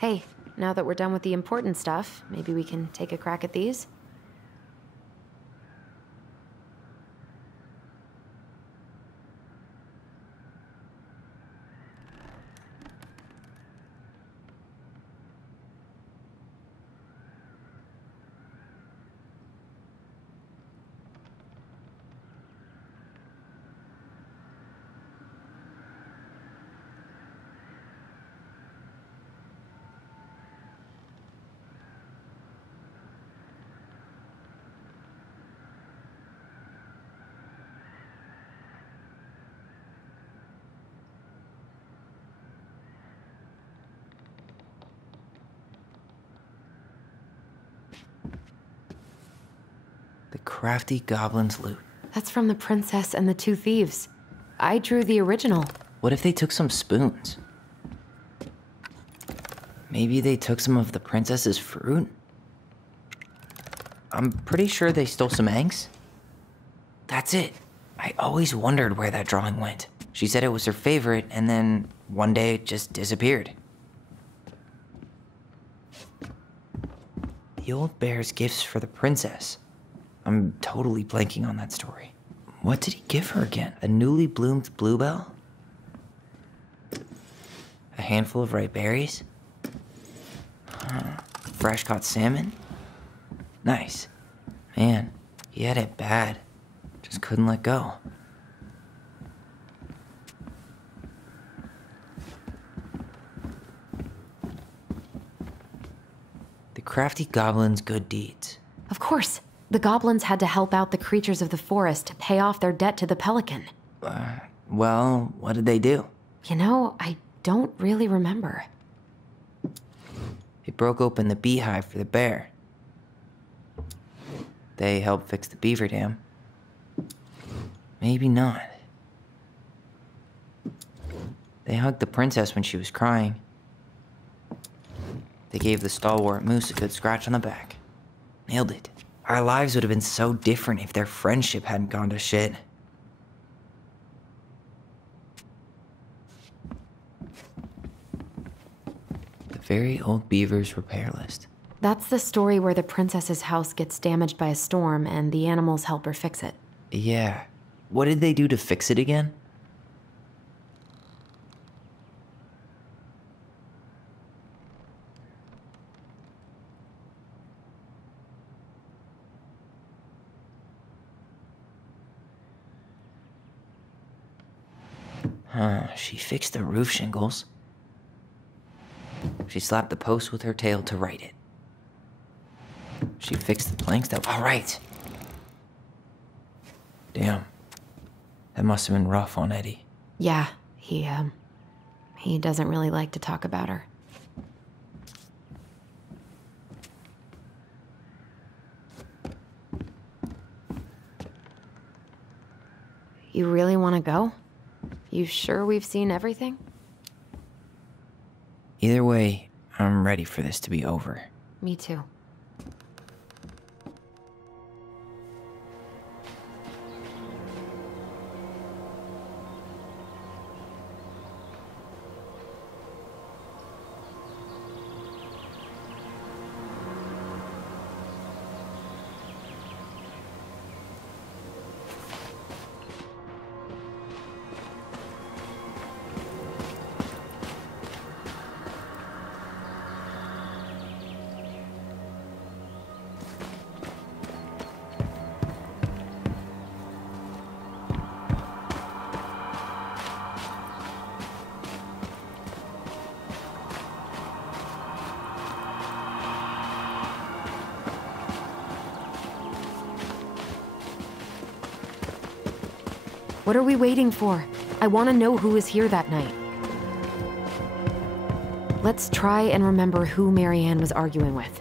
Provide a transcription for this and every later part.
Hey, now that we're done with the important stuff, maybe we can take a crack at these? The crafty goblin's loot. That's from the princess and the two thieves. I drew the original. What if they took some spoons? Maybe they took some of the princess's fruit? I'm pretty sure they stole some eggs. That's it. I always wondered where that drawing went. She said it was her favorite, and then one day it just disappeared. The old bear's gifts for the princess. I'm totally blanking on that story. What did he give her again? A newly bloomed bluebell? A handful of ripe berries? Fresh caught salmon? Nice. Man, he had it bad. Just couldn't let go. The crafty goblin's good deeds. Of course. The goblins had to help out the creatures of the forest to pay off their debt to the pelican. Well, what did they do? You know, I don't really remember. They broke open the beehive for the bear. They helped fix the beaver dam. Maybe not. They hugged the princess when she was crying. They gave the stalwart moose a good scratch on the back. Nailed it. Our lives would have been so different if their friendship hadn't gone to shit. The very old beaver's repair list. That's the story where the princess's house gets damaged by a storm and the animals help her fix it. Yeah. What did they do to fix it again? She fixed the roof shingles. She slapped the post with her tail to right it. She fixed the planks that... All right. Damn. That must have been rough on Eddie. Yeah, he doesn't really like to talk about her. You really want to go? You sure we've seen everything? Either way, I'm ready for this to be over. Me too. What are we waiting for? I want to know who was here that night. Let's try and remember who Marianne was arguing with.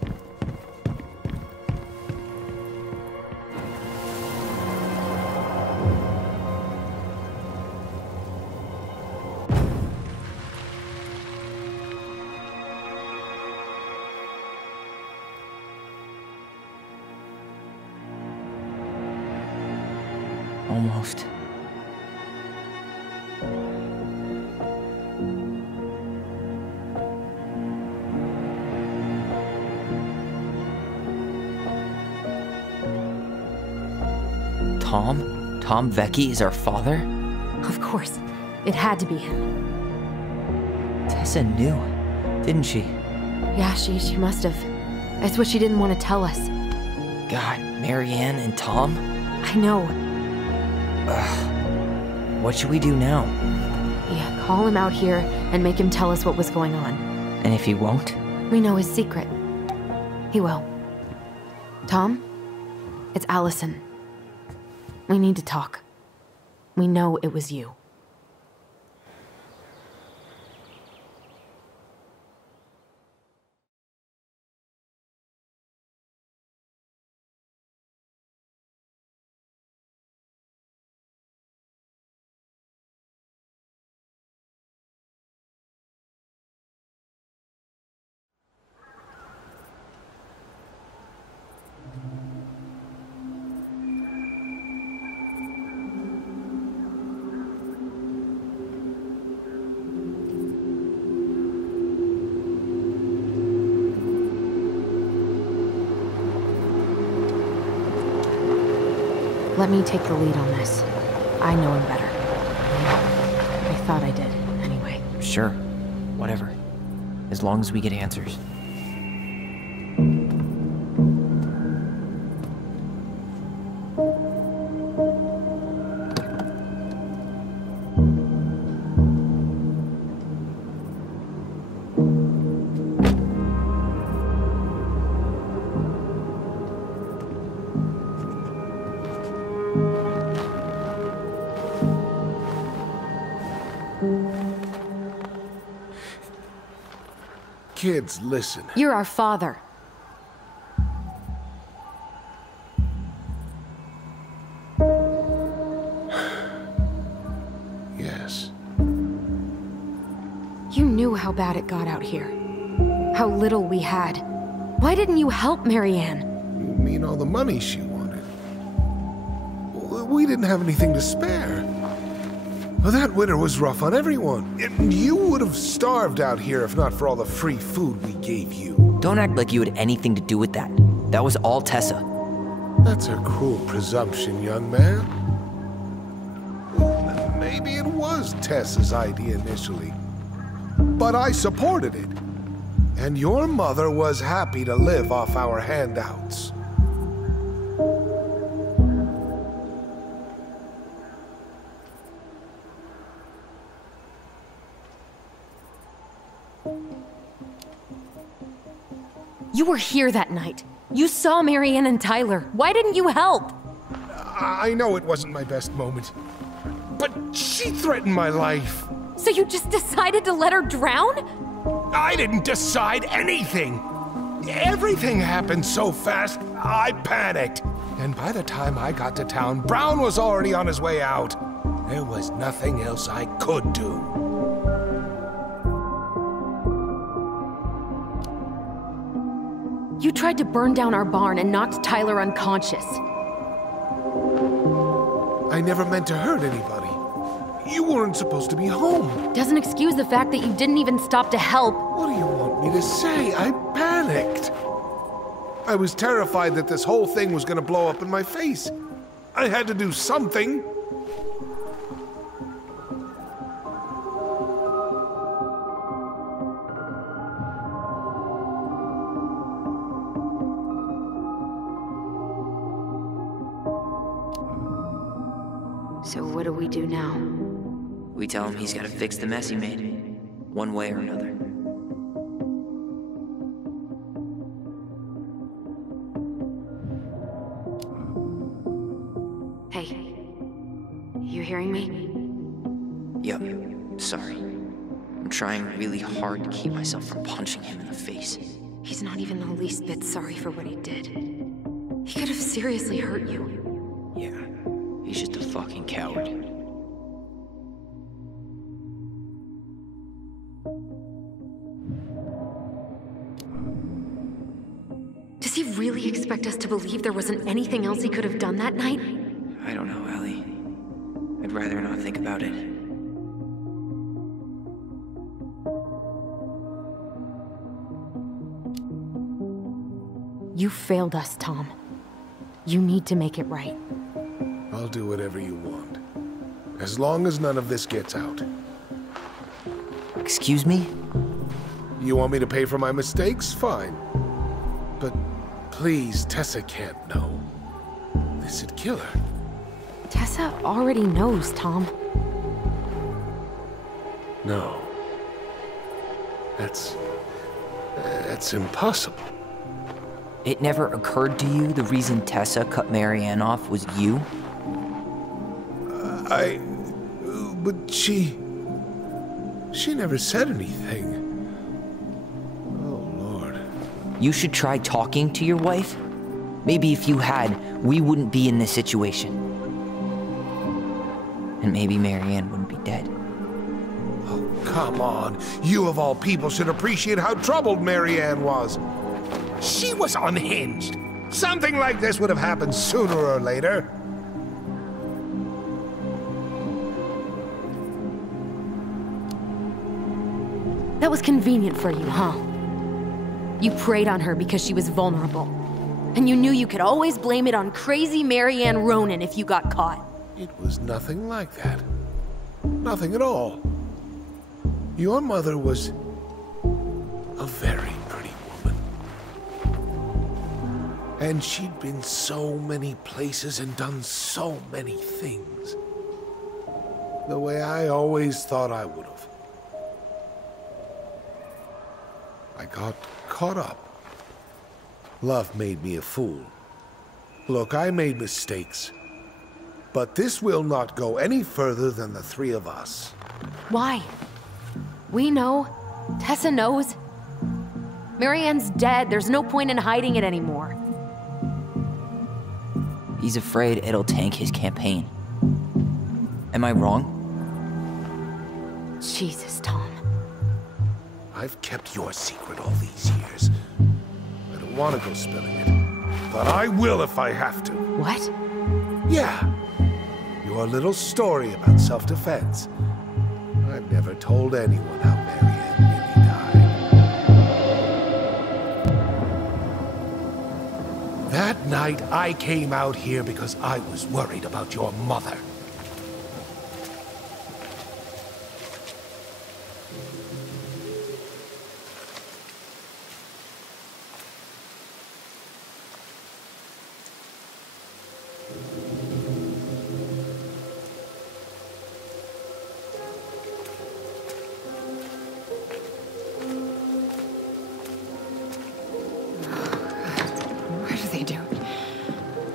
Almost. Tom? Tom Vecchi is our father? Of course. It had to be him. Tessa knew, didn't she? Yeah, she must have. It's what she didn't want to tell us. God, Marianne and Tom? I know. What should we do now? Yeah, call him out here and make him tell us what was going on. And if he won't? We know his secret. He will. Tom? It's Allison. We need to talk. We know it was you. Let me take the lead on this. I know him better. I thought I did, anyway. Sure. Whatever. As long as we get answers. Kids, listen. You're our father. Yes. You knew how bad it got out here. How little we had. Why didn't you help Marianne? You mean all the money she wanted? We didn't have anything to spare. Well, that winter was rough on everyone. You would have starved out here if not for all the free food we gave you. Don't act like you had anything to do with that. That was all Tessa. That's a cruel presumption, young man. Maybe it was Tessa's idea initially, but I supported it. And your mother was happy to live off our handouts. You were here that night. You saw Marianne and Tyler. Why didn't you help? I know it wasn't my best moment, but she threatened my life. So you just decided to let her drown? I didn't decide anything. Everything happened so fast, I panicked. And by the time I got to town, Brown was already on his way out. There was nothing else I could do. You tried to burn down our barn and knocked Tyler unconscious. I never meant to hurt anybody. You weren't supposed to be home. Doesn't excuse the fact that you didn't even stop to help. What do you want me to say? I panicked. I was terrified that this whole thing was gonna blow up in my face. I had to do something. So what do we do now? We tell him he's gotta fix the mess he made, one way or another. Hey, you hearing me? Yep, sorry. I'm trying really hard to keep myself from punching him in the face. He's not even the least bit sorry for what he did. He could have seriously hurt you. Yeah, he's just a fucking coward. Does he really expect us to believe there wasn't anything else he could have done that night? I don't know, Allie. I'd rather not think about it. You failed us, Tom. You need to make it right. I'll do whatever you want. As long as none of this gets out. Excuse me? You want me to pay for my mistakes? Fine. But please, Tessa can't know. This'd kill her. Tessa already knows, Tom. No. That's impossible. It never occurred to you the reason Tessa cut Marianne off was you? But she never said anything. Oh, Lord. You should try talking to your wife. Maybe if you had, we wouldn't be in this situation. And maybe Marianne wouldn't be dead. Oh, come on. You of all people should appreciate how troubled Marianne was. She was unhinged. Something like this would have happened sooner or later. That was convenient for you, huh? You preyed on her because she was vulnerable. And you knew you could always blame it on crazy Marianne Ronan if you got caught. It was nothing like that. Nothing at all. Your mother was a very pretty woman. And she'd been so many places and done so many things. The way I always thought I would have. I got caught up. Love made me a fool. Look, I made mistakes. But this will not go any further than the three of us. Why? We know. Tessa knows. Marianne's dead. There's no point in hiding it anymore. He's afraid it'll tank his campaign. Am I wrong? Jesus, Tom. I've kept your secret all these years. I don't want to go spilling it. But I will if I have to. What? Yeah. Your little story about self-defense. I've never told anyone how Marianne really died. That night, I came out here because I was worried about your mother.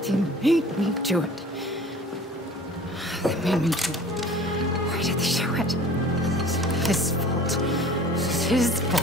They made me do it. They made me do it. Why did they do it? This is his fault. This is his fault.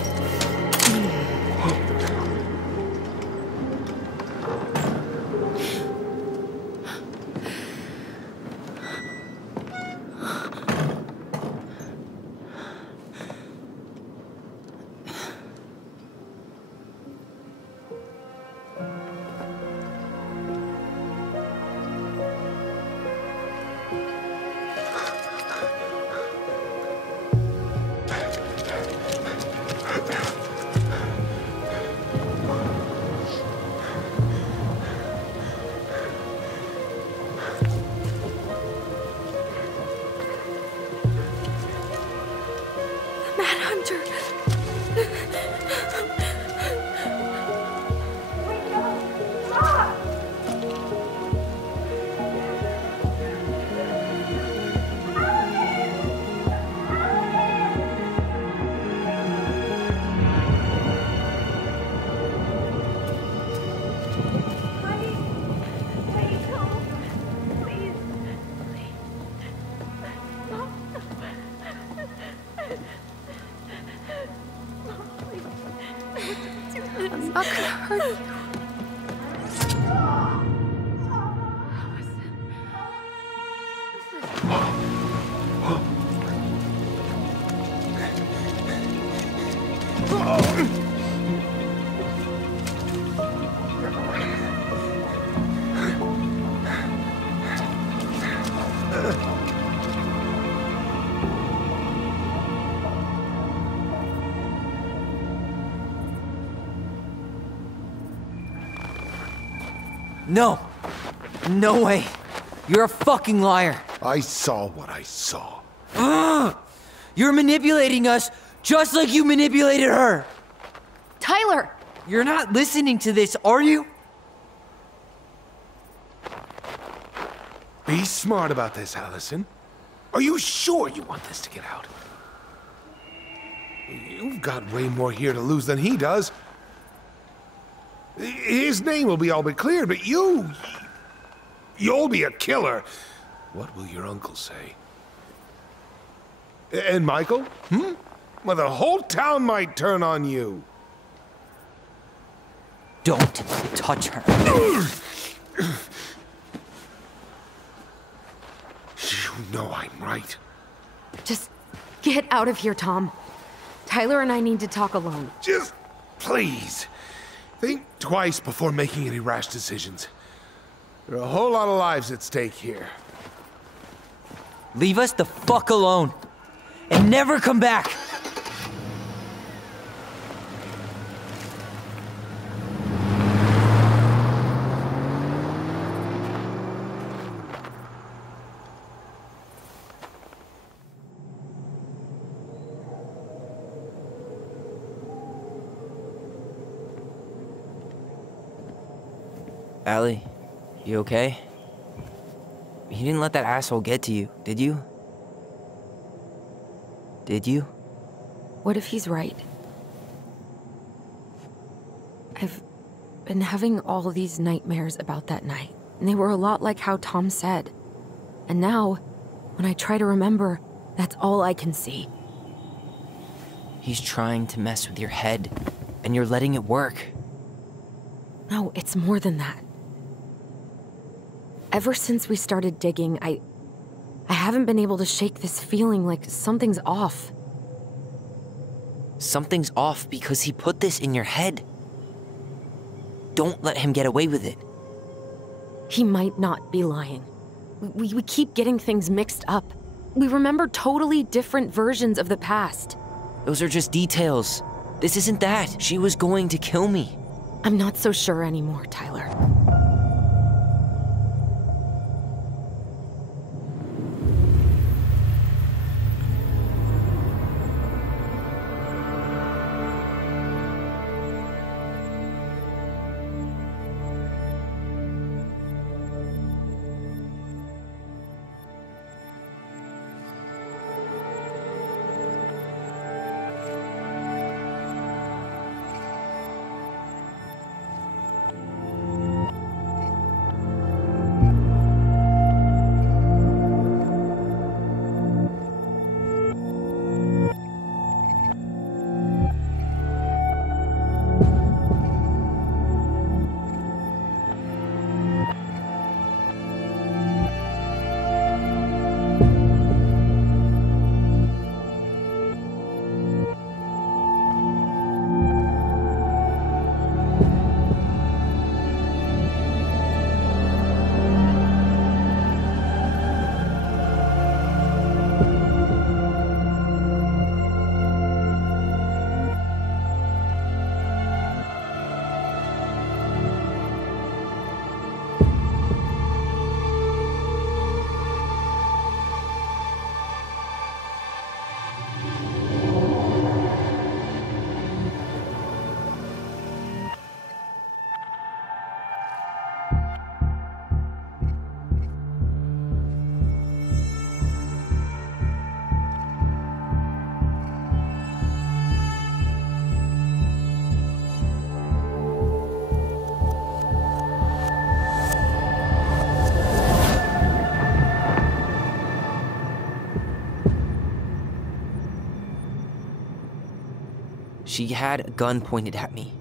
I'm not gonna hurt you. No! No way! You're a fucking liar. I saw what I saw. You're manipulating us just like you manipulated her. Tyler! You're not listening to this, are you? Be smart about this, Allison. Are you sure you want this to get out? You've got way more here to lose than he does. His name will be all but cleared, but you'll be a killer. What will your uncle say? And Michael? Well, the whole town might turn on you. Don't touch her. You know I'm right. Just get out of here, Tom. Tyler and I need to talk alone. Just please, think twice before making any rash decisions. There are a whole lot of lives at stake here. Leave us the fuck alone. And never come back. Allie, you okay? You didn't let that asshole get to you, did you? Did you? What if he's right? I've been having all these nightmares about that night, and they were a lot like how Tom said. And now, when I try to remember, that's all I can see. He's trying to mess with your head, and you're letting it work. No, it's more than that. Ever since we started digging, I haven't been able to shake this feeling like something's off. Something's off because he put this in your head. Don't let him get away with it. He might not be lying. We keep getting things mixed up. We remember totally different versions of the past. Those are just details. This isn't that. She was going to kill me. I'm not so sure anymore, Tyler. She had a gun pointed at me.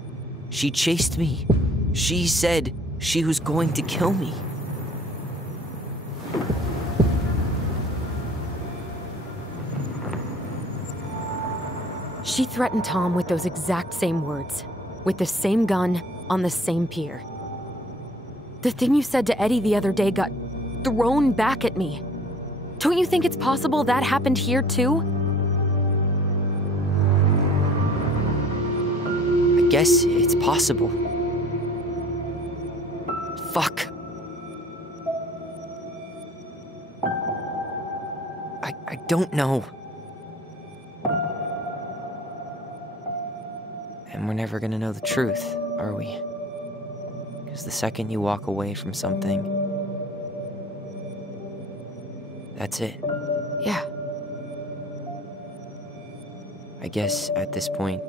She chased me. She said she was going to kill me. She threatened Tom with those exact same words, with the same gun, on the same pier. The thing you said to Eddie the other day got thrown back at me. Don't you think it's possible that happened here too? I guess it's possible. Fuck. don't know. And we're never gonna know the truth, are we? Because the second you walk away from something, that's it. Yeah. I guess at this point,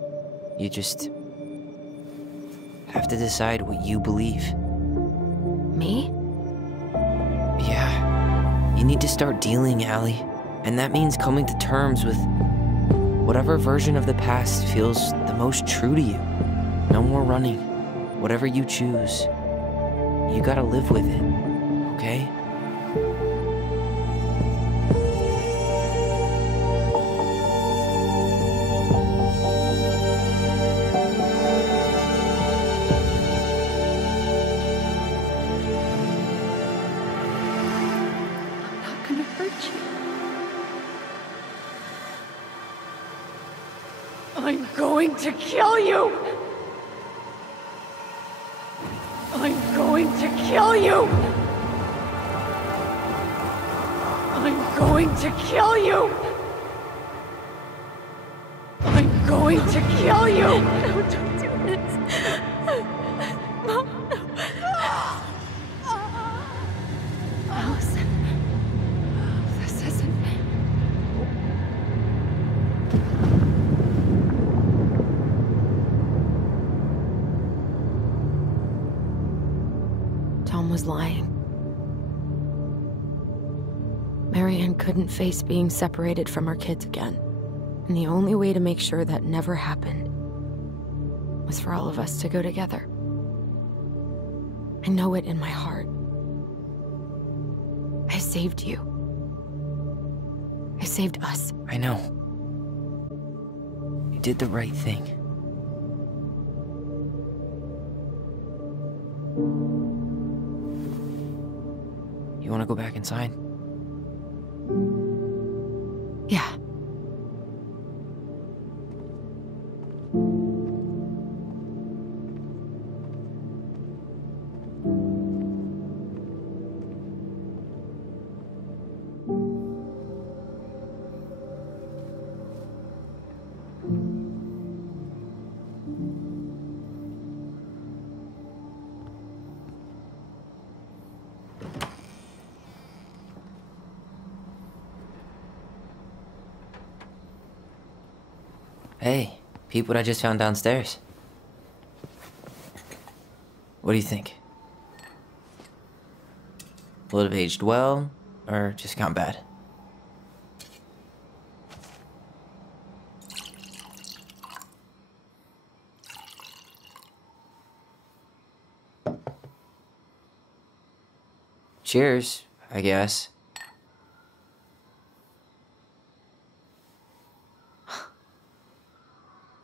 you just have to decide what you believe. Me? Yeah. You need to start dealing, Allie. And that means coming to terms with whatever version of the past feels the most true to you. No more running. Whatever you choose, you gotta live with it, okay? I'm going to kill you! I'm going to kill you! I'm going to kill you! I'm going to kill you! No, don't do this. Mom, no. Allison. This isn't... Tom was lying. Marianne couldn't face being separated from her kids again. And the only way to make sure that never happened was for all of us to go together. I know it in my heart. I saved you. I saved us. I know. You did the right thing. You want to go back inside? Yeah. Hey, peep what I just found downstairs. What do you think? Will it have aged well, or just gone bad? Cheers, I guess.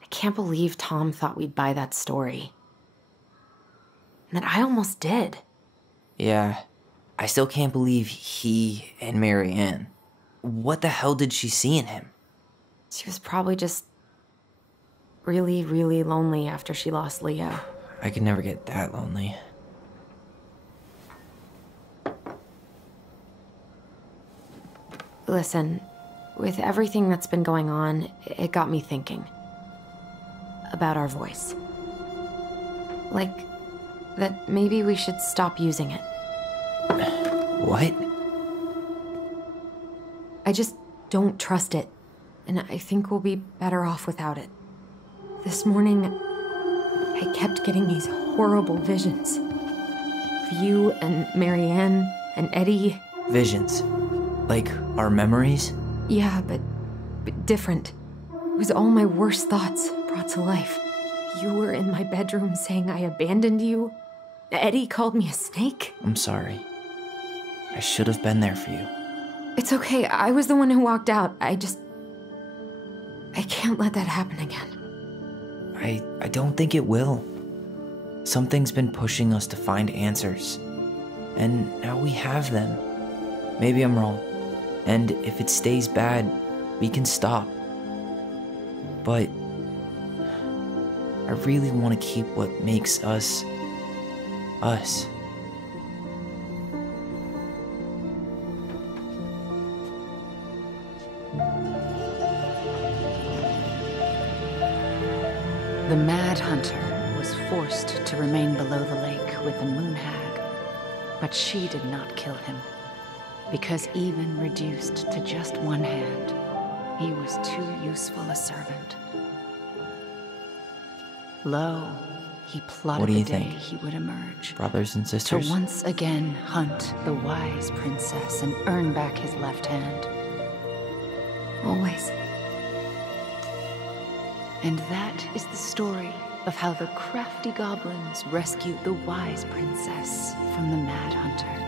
I can't believe Tom thought we'd buy that story. And that I almost did. Yeah, I still can't believe he and Marianne. What the hell did she see in him? She was probably just really, really lonely after she lost Leo. I could never get that lonely. Listen, with everything that's been going on, it got me thinking. About our voice. Like, that maybe we should stop using it. What? I just don't trust it, and I think we'll be better off without it. This morning, I kept getting these horrible visions. Of you and Marianne and Eddie. Visions? Like our memories? Yeah, but different. It was all my worst thoughts brought to life. You were in my bedroom saying I abandoned you. Eddie called me a snake. I'm sorry. I should have been there for you. It's okay, I was the one who walked out. I can't let that happen again. I don't think it will. Something's been pushing us to find answers. And now we have them. Maybe I'm wrong. And if it stays bad, we can stop. But I really want to keep what makes us, us. The Mad Hunter was forced to remain below the lake with the Moon Hag, but she did not kill him, because even reduced to just one hand, he was too useful a servant. Lo, he plotted the day he would emerge. Brothers and sisters? To once again hunt the wise princess and earn back his left hand. Always. And that is the story of how the crafty goblins rescued the wise princess from the Mad Hunter.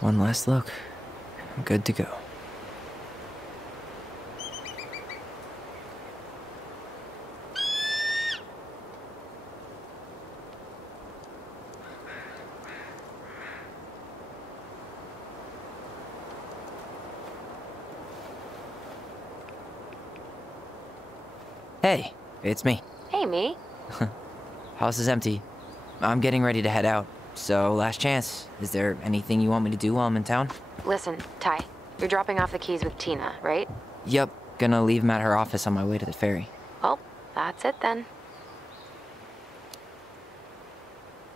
One last look. I'm good to go. Hey, it's me. Hey, me. House is empty. I'm getting ready to head out. So, last chance. Is there anything you want me to do while I'm in town? Listen, Ty, you're dropping off the keys with Tina, right? Yep, gonna leave them at her office on my way to the ferry. Well, that's it then.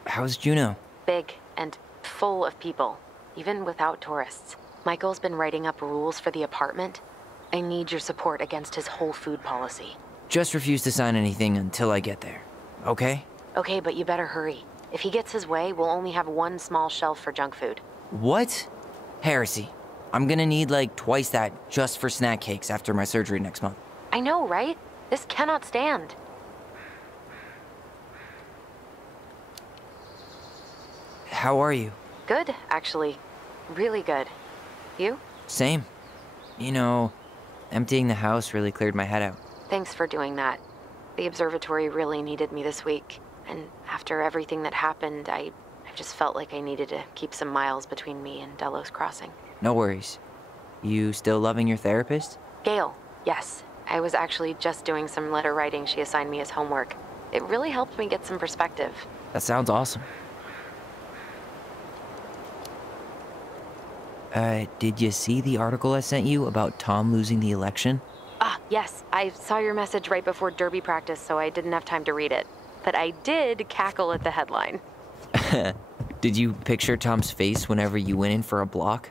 How's Juno? Big and full of people, even without tourists. Michael's been writing up rules for the apartment. I need your support against his whole food policy. Just refuse to sign anything until I get there, okay? Okay, but you better hurry. If he gets his way, we'll only have one small shelf for junk food. What? Heresy. I'm gonna need like twice that just for snack cakes after my surgery next month. I know, right? This cannot stand. How are you? Good, actually. Really good. You? Same. You know, emptying the house really cleared my head out. Thanks for doing that. The observatory really needed me this week. And after everything that happened, I just felt like I needed to keep some miles between me and Delos Crossing. No worries. You still loving your therapist? Gail, yes. I was actually just doing some letter writing she assigned me as homework. It really helped me get some perspective. That sounds awesome. Did you see the article I sent you about Tom losing the election? Ah, yes. I saw your message right before derby practice, so I didn't have time to read it. But I did cackle at the headline. Did you picture Tom's face whenever you went in for a block?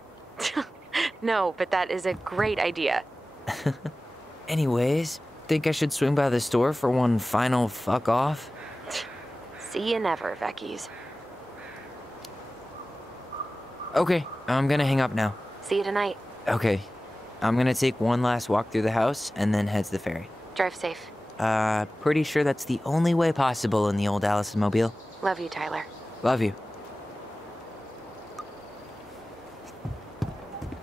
No, but that is a great idea. Anyways, think I should swing by the store for one final fuck off? See you never, Vecchies. Okay, I'm gonna hang up now. See you tonight. Okay, I'm gonna take one last walk through the house and then head to the ferry. Drive safe. Pretty sure that's the only way possible in the old Allison mobile. Love you, Tyler. Love you.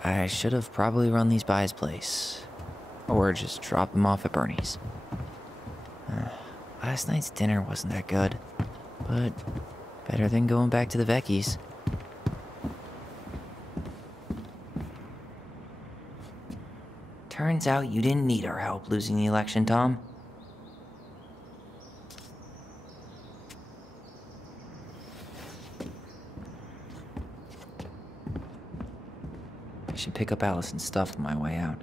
I should have probably run these by his place. Or just dropped them off at Bernie's. Last night's dinner wasn't that good. But better than going back to the Vecchies. Turns out you didn't need our help losing the election, Tom. I should pick up Allison's stuff on my way out.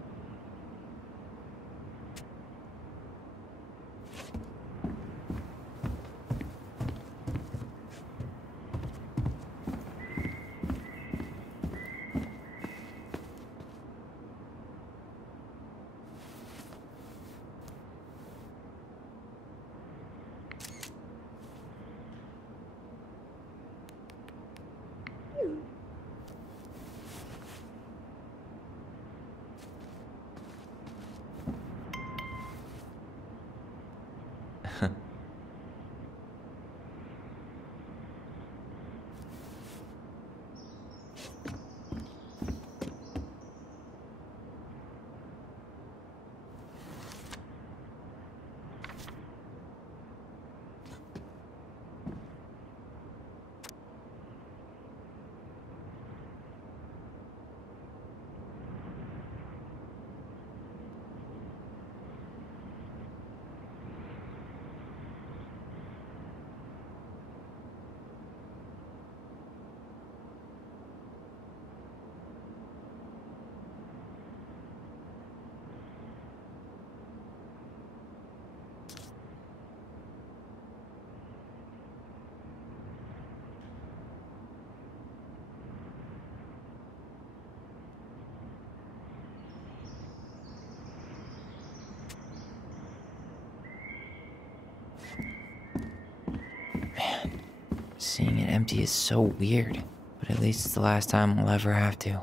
Seeing it empty is so weird, but at least it's the last time I'll ever have to.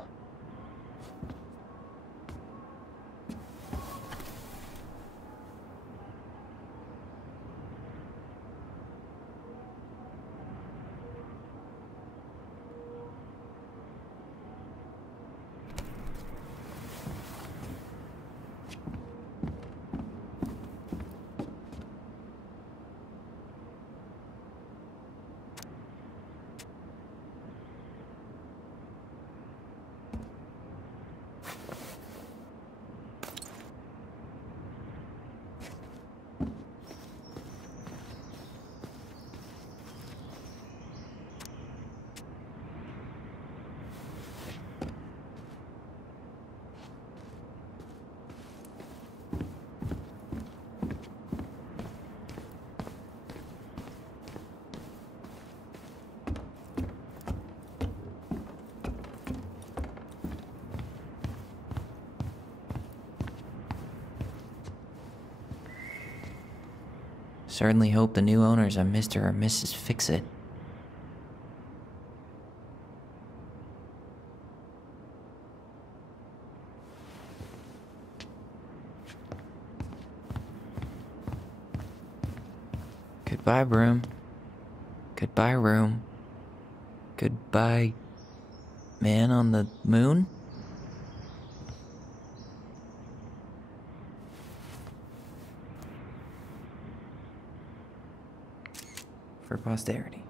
Certainly hope the new owners are Mr. or Mrs. Fix-It. Goodbye, broom. Goodbye, room. Goodbye, man on the moon? For posterity.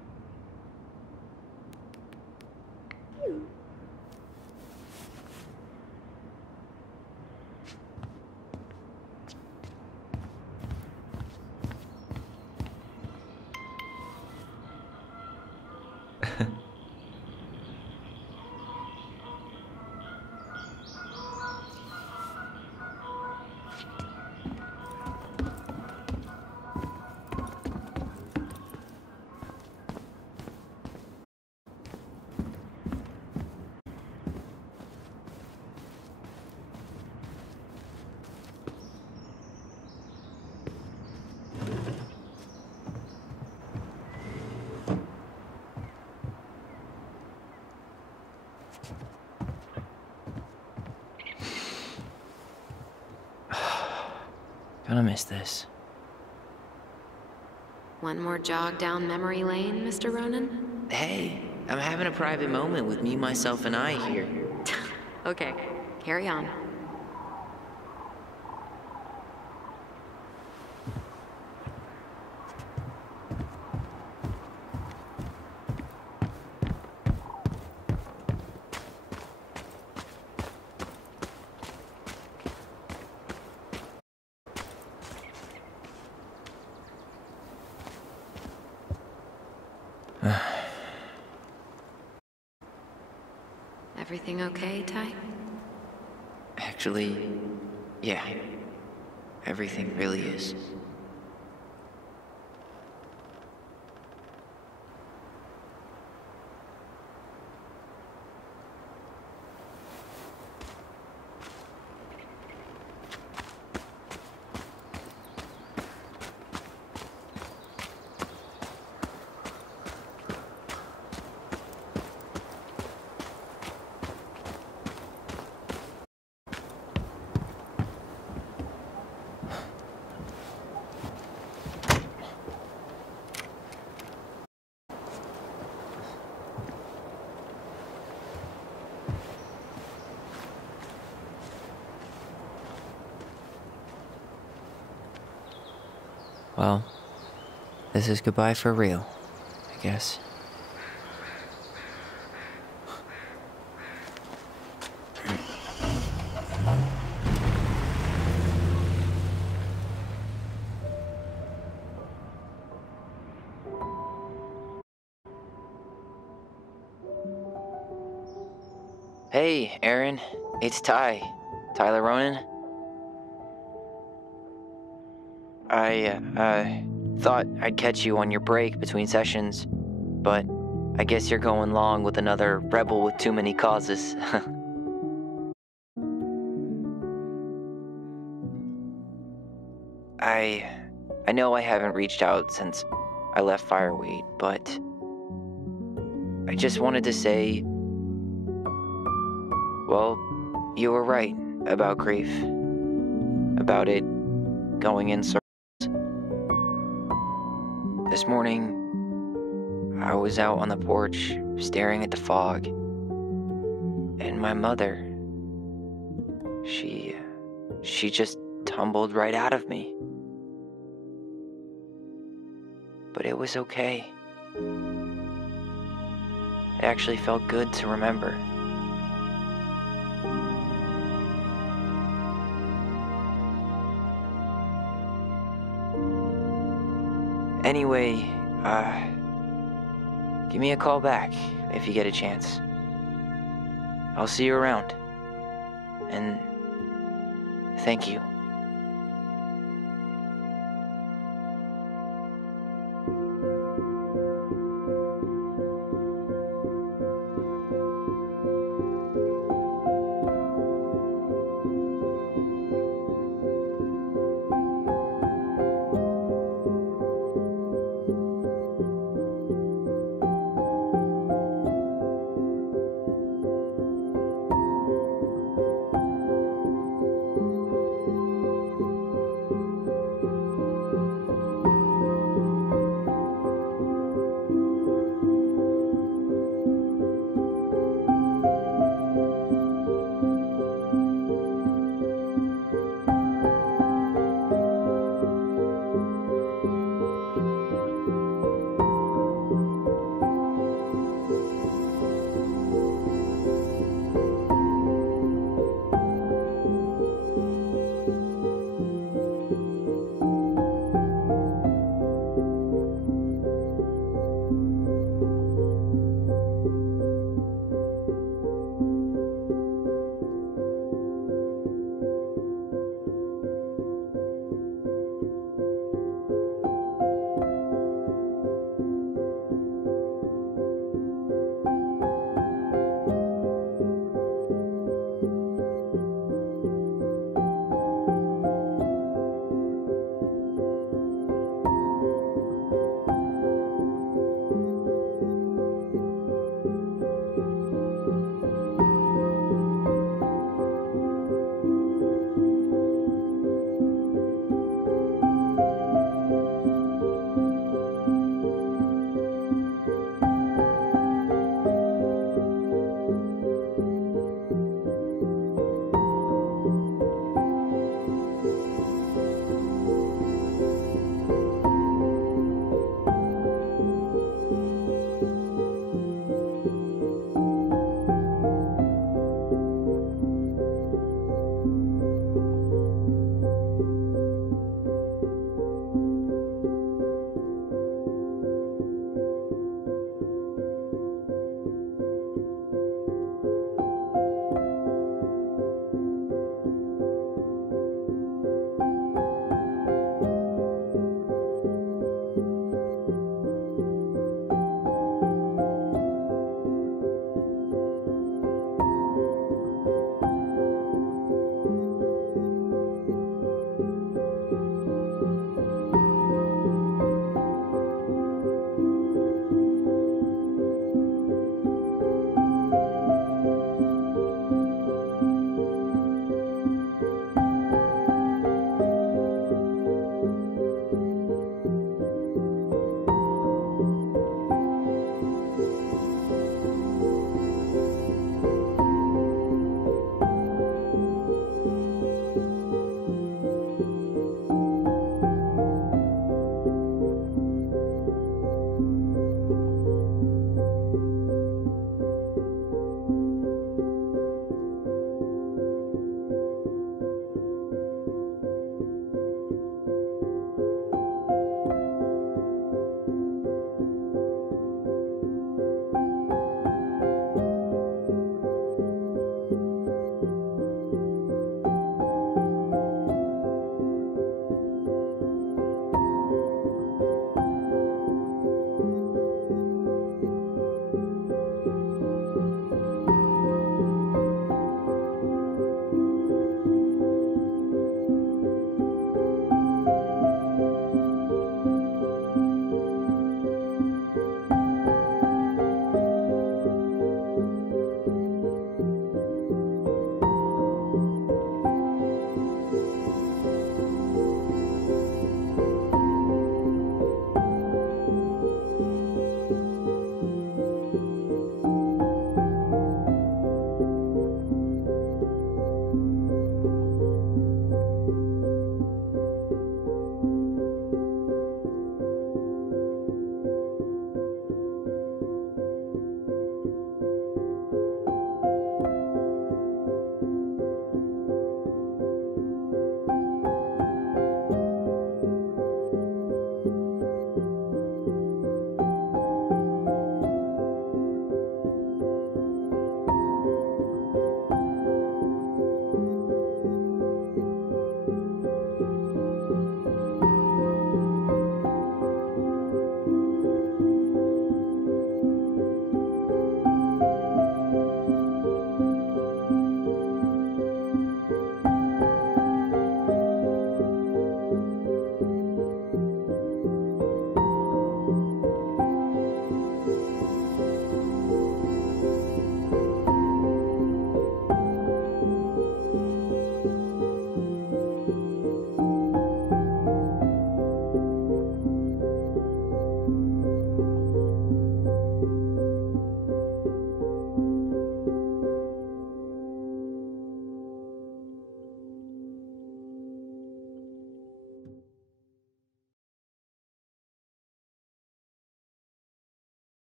Gonna miss this. One more jog down memory lane, Mr. Ronan? Hey, I'm having a private moment with me, myself, and I here. Okay, carry on. Everything okay, Ty? Actually, yeah. Everything really is. Well, this is goodbye for real, I guess. Hey, Aaron. It's Ty. Tyler Ronan. I thought I'd catch you on your break between sessions, but I guess you're going along with another rebel with too many causes. I know I haven't reached out since I left Fireweight, but I just wanted to say, well, you were right about grief, about it going in circles. This morning, I was out on the porch staring at the fog, and my mother, she just tumbled right out of me. But it was okay. It actually felt good to remember. Anyway, give me a call back if you get a chance. I'll see you around. And thank you.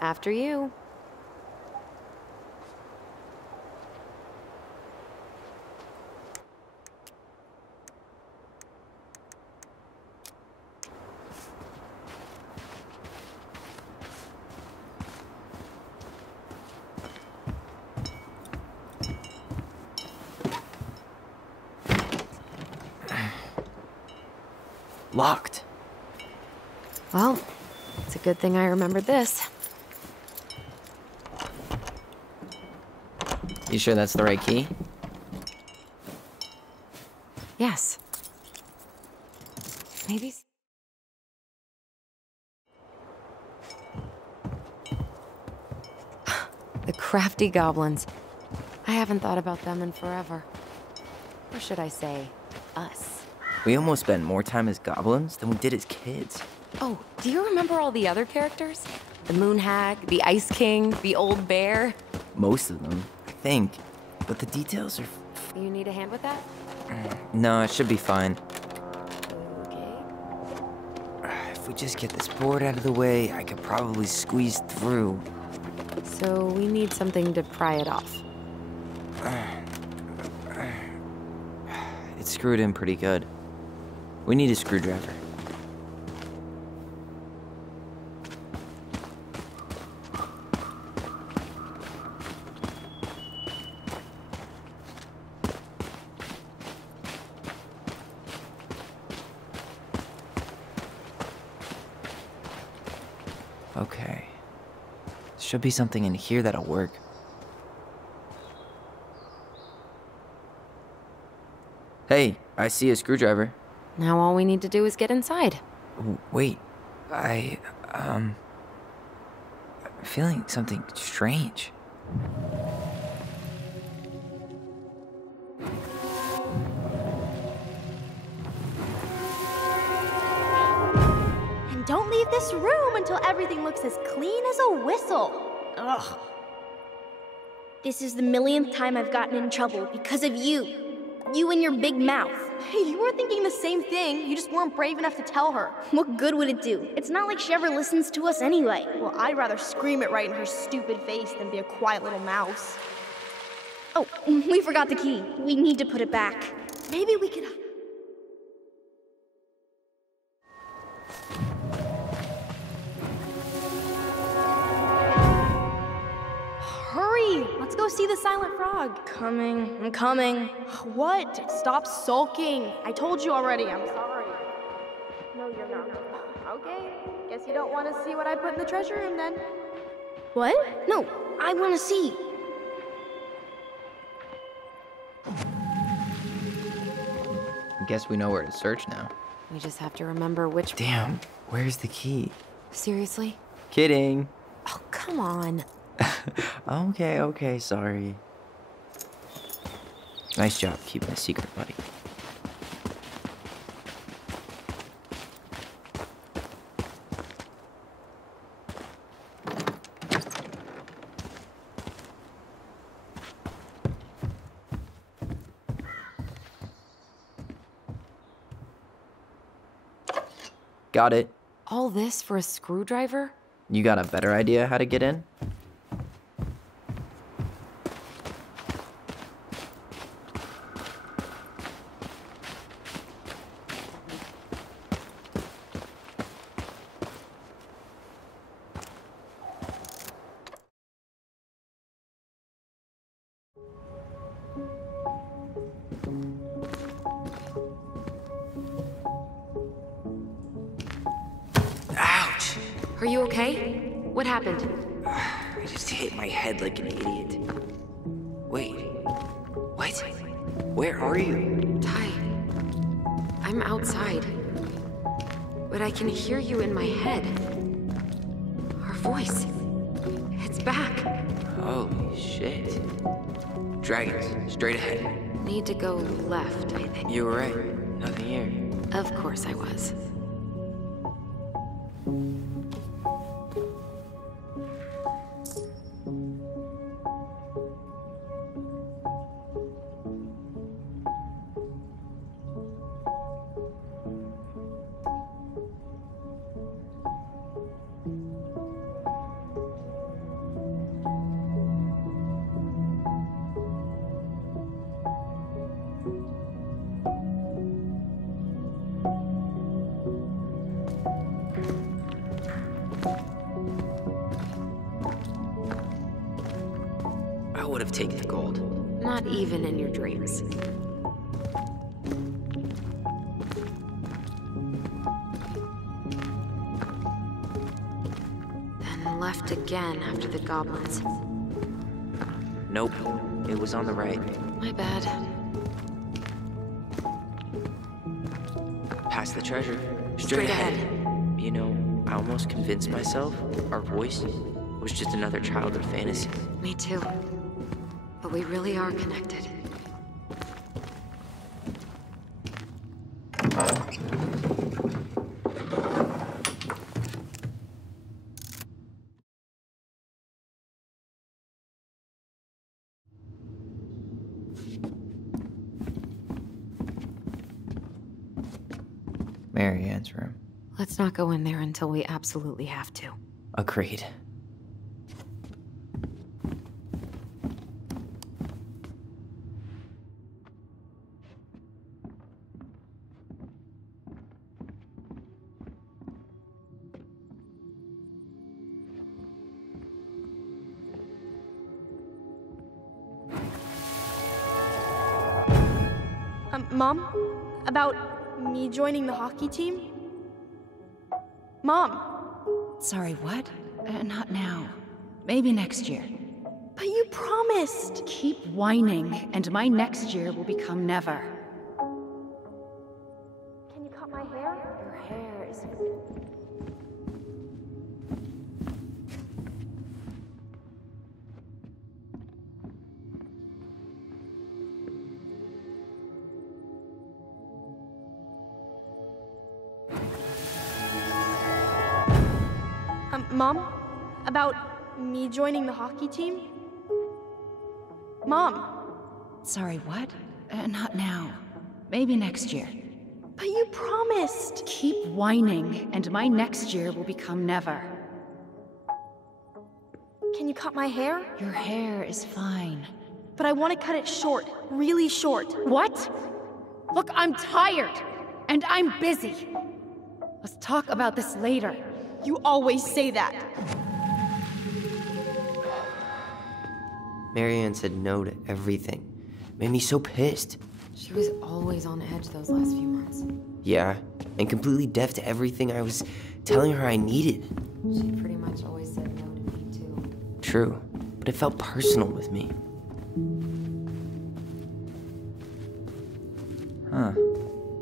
After you. Locked. Well, it's a good thing I remembered this. You sure that's the right key? Yes. Maybe... The crafty goblins. I haven't thought about them in forever. Or should I say, us. We almost spent more time as goblins than we did as kids. Oh, do you remember all the other characters? The Moon Hag, the Ice King, the Old Bear? Most of them, I think. But the details are... You need a hand with that? No, it should be fine. Okay. If we just get this board out of the way, I could probably squeeze through. So we need something to pry it off. It's screwed in pretty good. We need a screwdriver. Okay. Should be something in here that'll work. Hey, I see a screwdriver. Now all we need to do is get inside. Wait, I'm feeling something strange. And don't leave this room until everything looks as clean as a whistle. Ugh. This is the millionth time I've gotten in trouble because of you. You and your big mouth. You were thinking the same thing, you just weren't brave enough to tell her. What good would it do? It's not like she ever listens to us anyway. Well, I'd rather scream it right in her stupid face than be a quiet little mouse. Oh, we forgot the key. We need to put it back. Maybe we could... Hurry! Let's go see the silent frog. I'm coming. What? Stop sulking. I told you already, I'm sorry. No, you're not. Okay, guess you don't want to see what I put in the treasure room then. What? No, I want to see. I guess we know where to search now. We just have to remember which... Damn, where's the key? Seriously? Kidding. Oh, come on. Okay, sorry. Nice job keeping a secret, buddy. Got it. All this for a screwdriver? You got a better idea how to get in? Ouch! Are you okay? What happened? I just hit my head like an idiot. Wait. What? Where are you? Ty, I'm outside. But I can hear you in my head. Our voice. It's back. Holy shit. Dragons, straight ahead. Need to go left, I think. You were right. Nothing here. Of course I was. have taken the gold. Not even in your dreams. Then left again after the goblins. Nope, it was on the right. My bad. Past the treasure. Straight ahead. You know, I almost convinced myself our voice was just another childhood fantasy. Me too. But we really are connected. Mary Ann's room. Let's not go in there until we absolutely have to. Agreed. Mom? About me joining the hockey team? Mom! Sorry, what? Not now. Maybe next year. But you promised! Keep whining, and my next year will become never. Can you cut my hair? Your hair is... Mom? About me joining the hockey team? Mom! Sorry, what? Not now. Maybe next year. But you promised! Keep whining, and my next year will become never. Can you cut my hair? Your hair is fine. But I want to cut it short. Really short. What? Look, I'm tired. And I'm busy. Let's talk about this later. You always say that. Mary Ann said no to everything. Made me so pissed. She was always on edge those last few months. Yeah, and completely deaf to everything I was telling her I needed. She pretty much always said no to me, too. True, but it felt personal with me. Huh.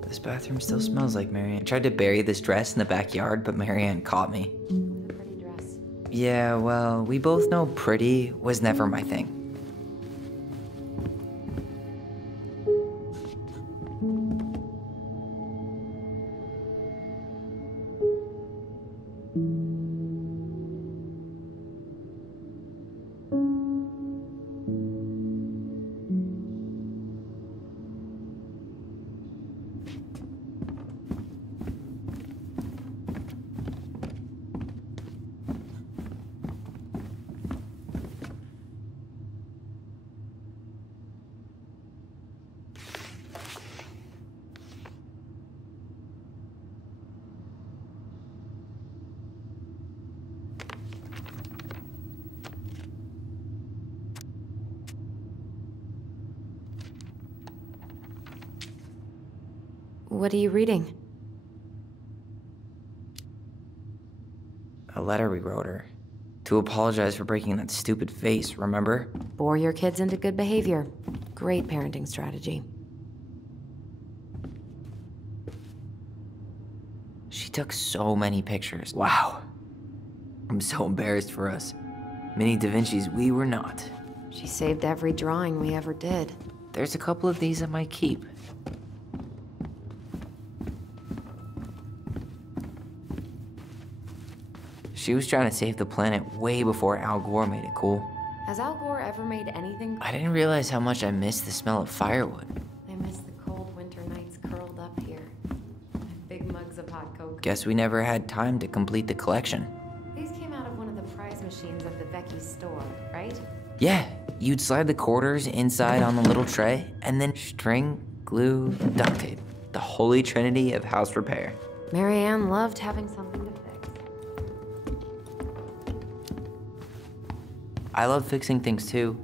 This bathroom still smells like Mary Ann. I tried to bury this dress in the backyard, but Mary Ann caught me. Pretty dress. Yeah, well, we both know pretty was never my thing. What are you reading? A letter we wrote her. To apologize for breaking that stupid vase, remember? Bore your kids into good behavior. Great parenting strategy. She took so many pictures. Wow. I'm so embarrassed for us. Mini Da Vinci's we were not. She saved every drawing we ever did. There's a couple of these I might keep. She was trying to save the planet way before Al Gore made it cool. Has Al Gore ever made anything? I didn't realize how much I missed the smell of firewood. I miss the cold winter nights curled up here. Big mugs of hot cocoa. Guess we never had time to complete the collection. These came out of one of the prize machines of the Vecchi store, right? Yeah, you'd slide the quarters inside on the little tray, and then string, glue, duct tape. The holy trinity of house repair. Mary Ann loved having something to fix. I love fixing things too.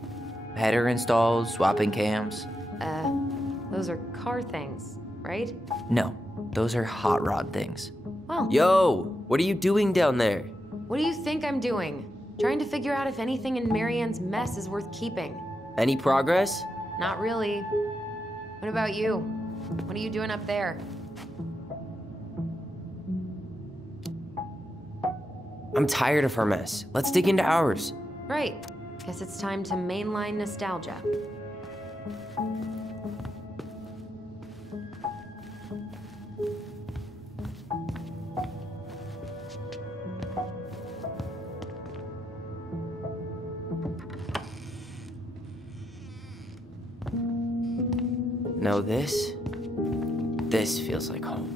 Header installs, swapping cams. Those are car things, right? No, those are hot rod things. Well, Yo, what are you doing down there? what do you think I'm doing? Trying to figure out if anything in Marianne's mess is worth keeping. Any progress? Not really. What about you? What are you doing up there? I'm tired of her mess. Let's dig into ours. Right. Guess it's time to mainline nostalgia. No, this feels like home.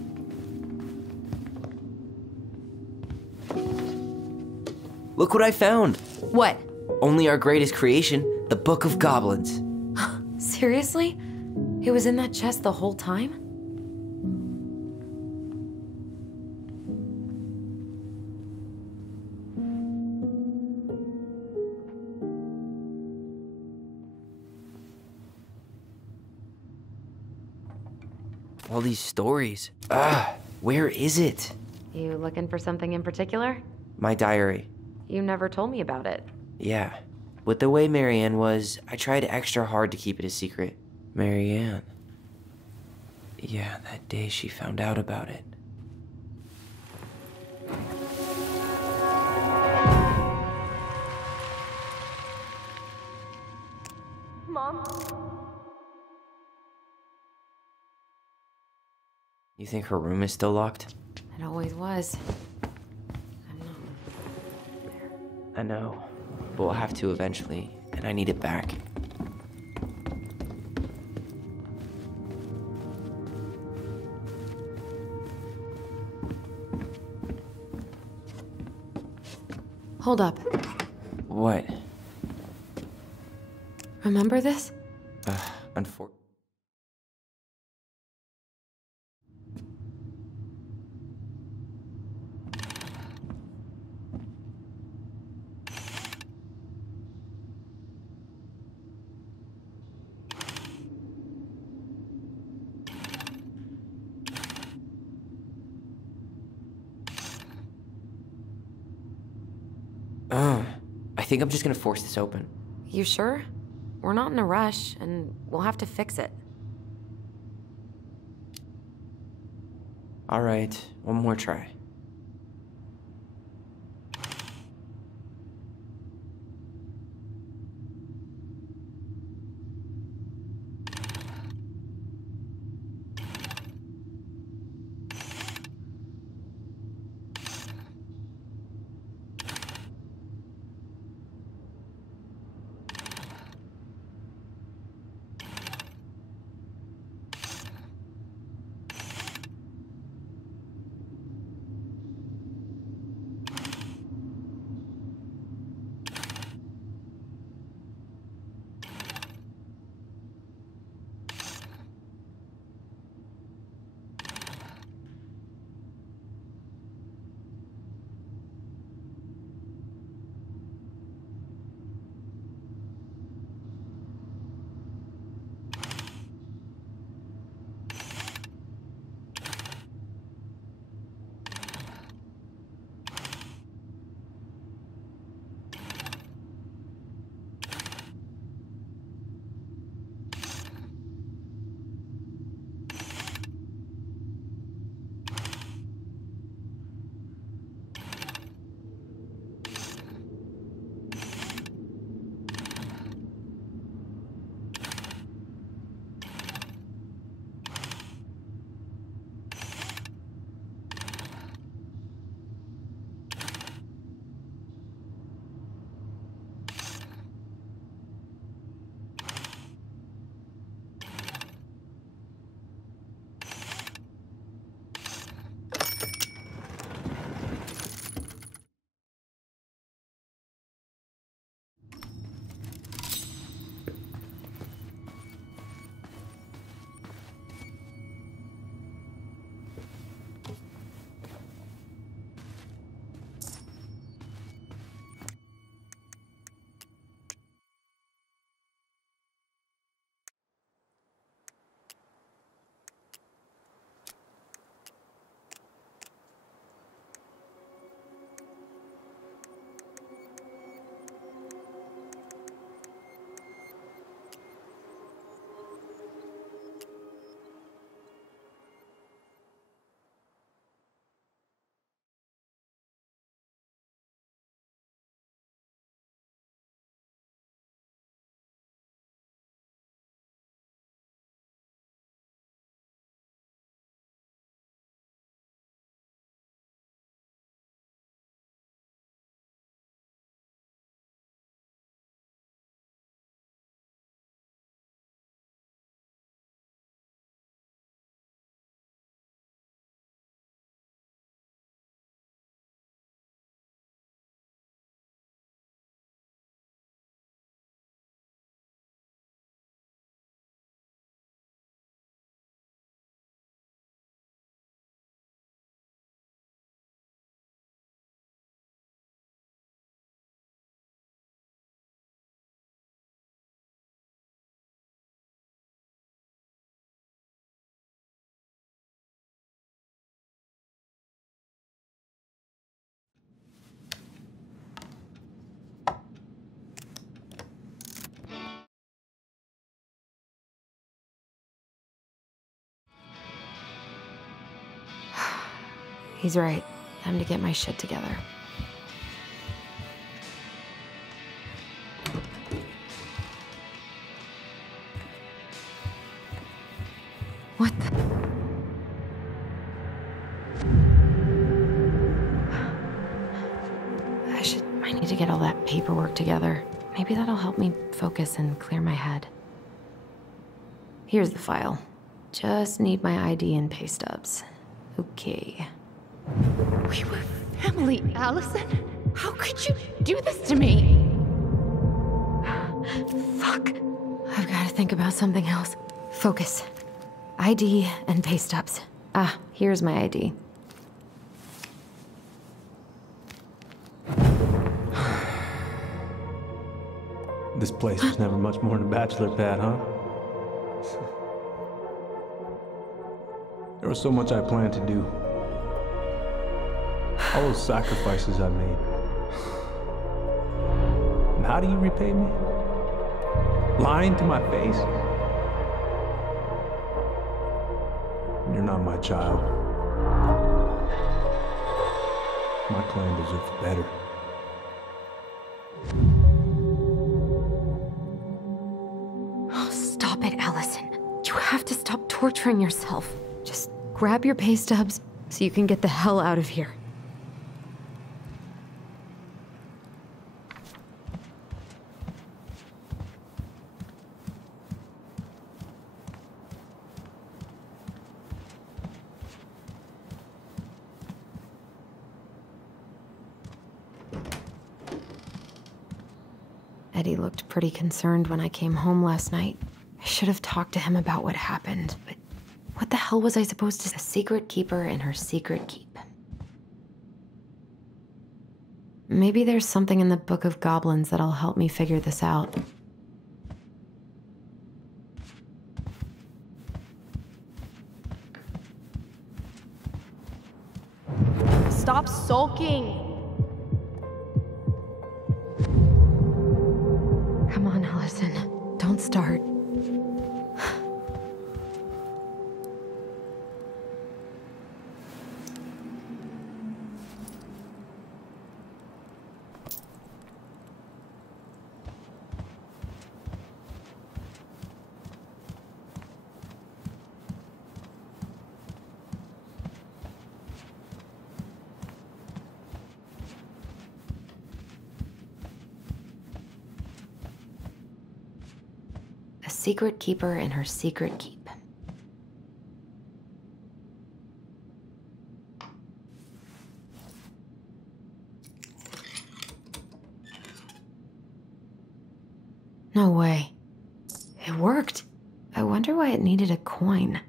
Look what I found! What? Only our greatest creation, the Book of Goblins. Seriously? It was in that chest the whole time? All these stories. Where is it? You looking for something in particular? My diary. You never told me about it. Yeah. With the way Marianne was, I tried extra hard to keep it a secret. Marianne. Yeah, that day she found out about it. Mom? You think her room is still locked? It always was. I know, but we'll have to eventually, and I need it back. Hold up. What? Remember this? Unfortunately. I think I'm just gonna force this open. You sure? We're not in a rush, and we'll have to fix it. All right, one more try. He's right. Time to get my shit together. What the? I need to get all that paperwork together. Maybe that'll help me focus and clear my head. Here's the file. Just need my ID and pay stubs. Okay. We were family, Allison. How could you do this to me? Fuck. I've got to think about something else. Focus. ID and pay stubs. Ah, here's my ID. This place was never much more than a bachelor pad, huh? There was so much I planned to do. All those sacrifices I made. And how do you repay me? Lying to my face? You're not my child. My clan deserves better. Oh, stop it, Allison. You have to stop torturing yourself. Just grab your pay stubs so you can get the hell out of here. Eddie looked pretty concerned when I came home last night. I should have talked to him about what happened, but what the hell was I supposed to say? A secret keeper and her secret keep. Maybe there's something in the Book of Goblins that'll help me figure this out. Stop sulking! Come on, Allison. Don't start. A secret keeper and her secret keep. No way. It worked. I wonder why it needed a coin.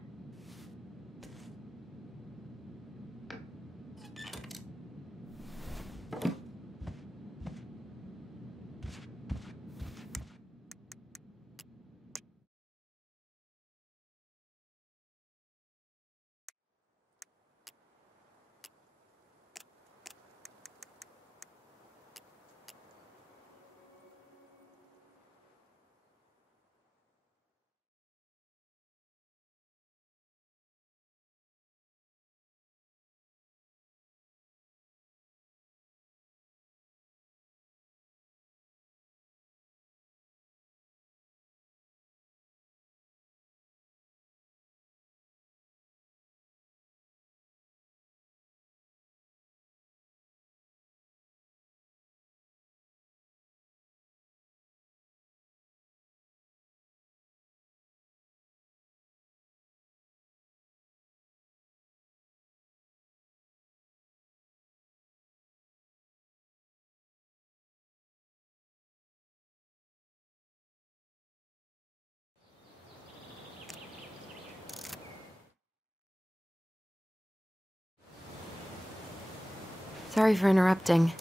Sorry for interrupting.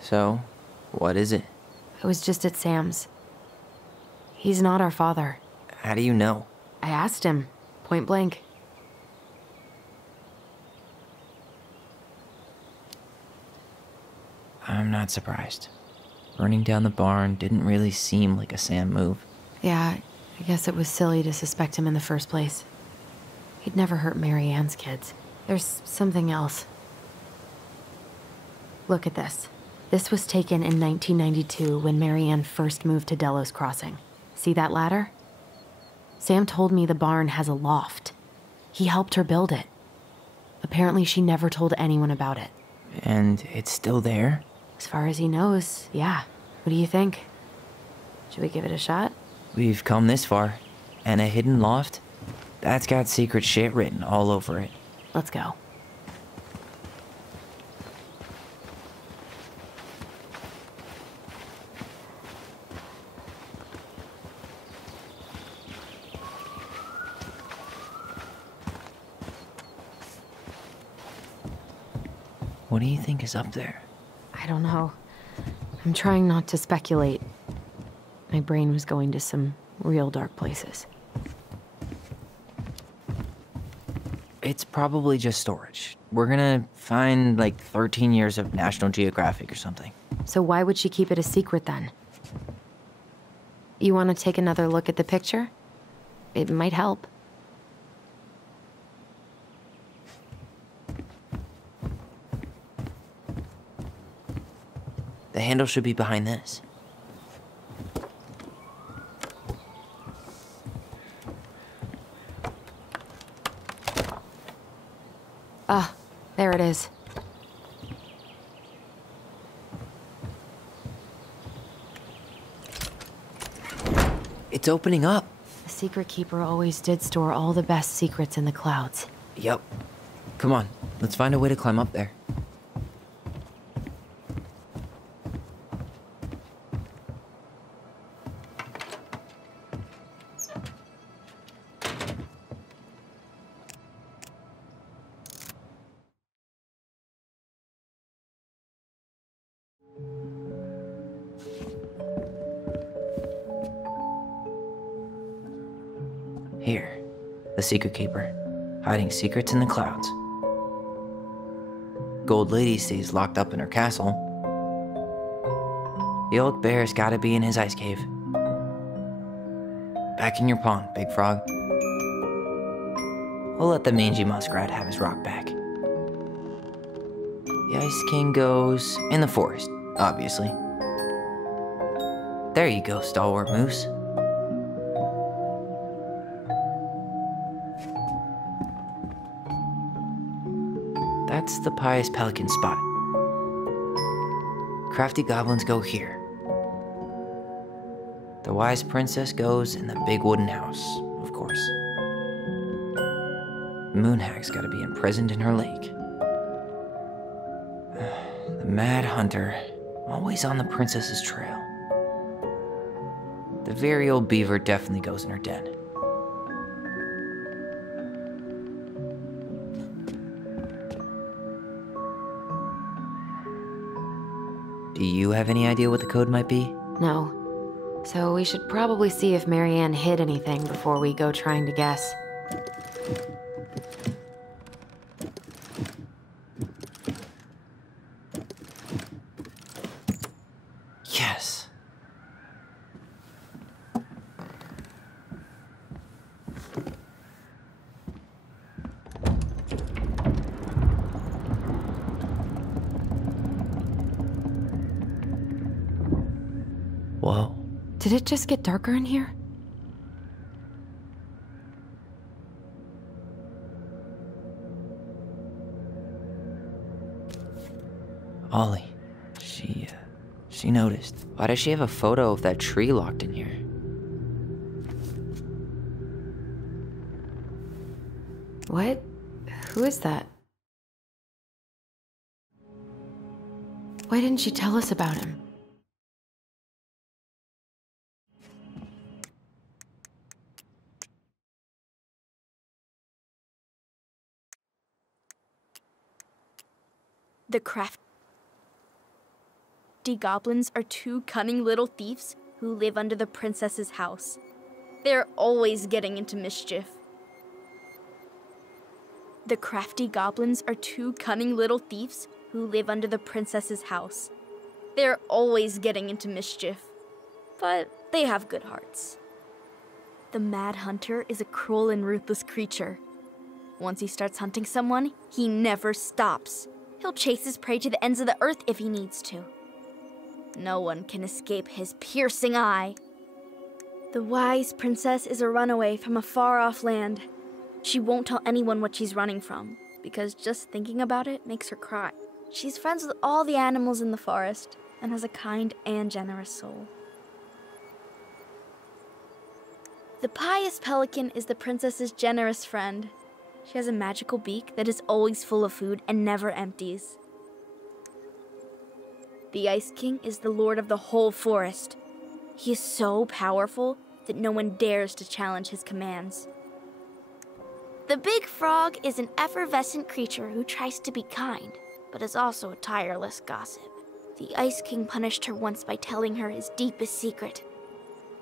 So, what is it? I was just at Sam's. He's not our father. How do you know? I asked him, point blank. I'm not surprised. Burning down the barn didn't really seem like a Sam move. Yeah, I guess it was silly to suspect him in the first place. He'd never hurt Mary Ann's kids. There's something else. Look at this. This was taken in 1992 when Mary Ann first moved to Delos Crossing. See that ladder? Sam told me the barn has a loft. He helped her build it. Apparently she never told anyone about it. And it's still there? As far as he knows, yeah. What do you think? Should we give it a shot? We've come this far. And a hidden loft? That's got secret shit written all over it. Let's go. What do you think is up there? I don't know. I'm trying not to speculate. My brain was going to some real dark places. It's probably just storage. We're gonna find like 13 years of National Geographic or something. So why would she keep it a secret then? You want to take another look at the picture? It might help. The handle should be behind this. Ah, there it is. It's opening up. The secret keeper always did store all the best secrets in the clouds. Yep. Come on, let's find a way to climb up there. Here, the secret keeper, hiding secrets in the clouds. Gold Lady stays locked up in her castle. The old bear's gotta be in his ice cave. Back in your pond, Big Frog. We'll let the mangy muskrat have his rock back. The Ice King goes in the forest, obviously. There you go, stalwart moose. That's the pious pelican spot. Crafty goblins go here. The wise princess goes in the big wooden house, of course. Moonhag's gotta be imprisoned in her lake. The mad hunter, always on the princess's trail. The very old beaver definitely goes in her den. Do you have any idea what the code might be? No. So we should probably see if Mary Ann hid anything before we go trying to guess. Yes. Whoa. Did it just get darker in here? Ollie. She noticed. Why does she have a photo of that tree locked in here? What? Who is that? Why didn't she tell us about him? The crafty goblins are two cunning little thieves who live under the princess's house. They're always getting into mischief. The crafty goblins are two cunning little thieves who live under the princess's house. They're always getting into mischief, but they have good hearts. The Mad Hunter is a cruel and ruthless creature. Once he starts hunting someone, he never stops. He'll chase his prey to the ends of the earth if he needs to. No one can escape his piercing eye. The wise princess is a runaway from a far-off land. She won't tell anyone what she's running from, because just thinking about it makes her cry. She's friends with all the animals in the forest, and has a kind and generous soul. The pious pelican is the princess's generous friend. She has a magical beak that is always full of food and never empties. The Ice King is the lord of the whole forest. He is so powerful that no one dares to challenge his commands. The Big Frog is an effervescent creature who tries to be kind, but is also a tireless gossip. The Ice King punished her once by telling her his deepest secret.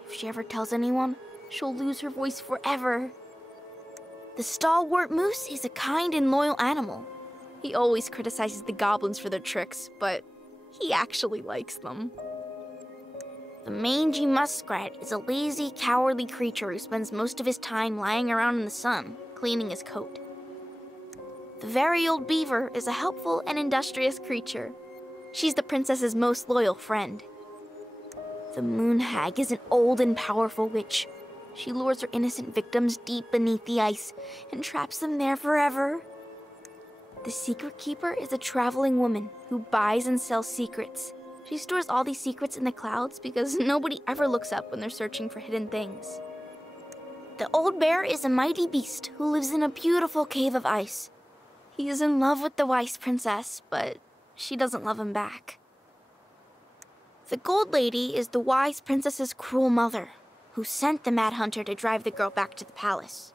If she ever tells anyone, she'll lose her voice forever. The Stalwart Moose is a kind and loyal animal. He always criticizes the goblins for their tricks, but he actually likes them. The Mangy Muskrat is a lazy, cowardly creature who spends most of his time lying around in the sun, cleaning his coat. The Very Old Beaver is a helpful and industrious creature. She's the princess's most loyal friend. The Moon Hag is an old and powerful witch. She lures her innocent victims deep beneath the ice and traps them there forever. The Secret Keeper is a traveling woman who buys and sells secrets. She stores all these secrets in the clouds because nobody ever looks up when they're searching for hidden things. The Old Bear is a mighty beast who lives in a beautiful cave of ice. He is in love with the wise princess, but she doesn't love him back. The Gold Lady is the wise princess's cruel mother, who sent the Mad Hunter to drive the girl back to the palace.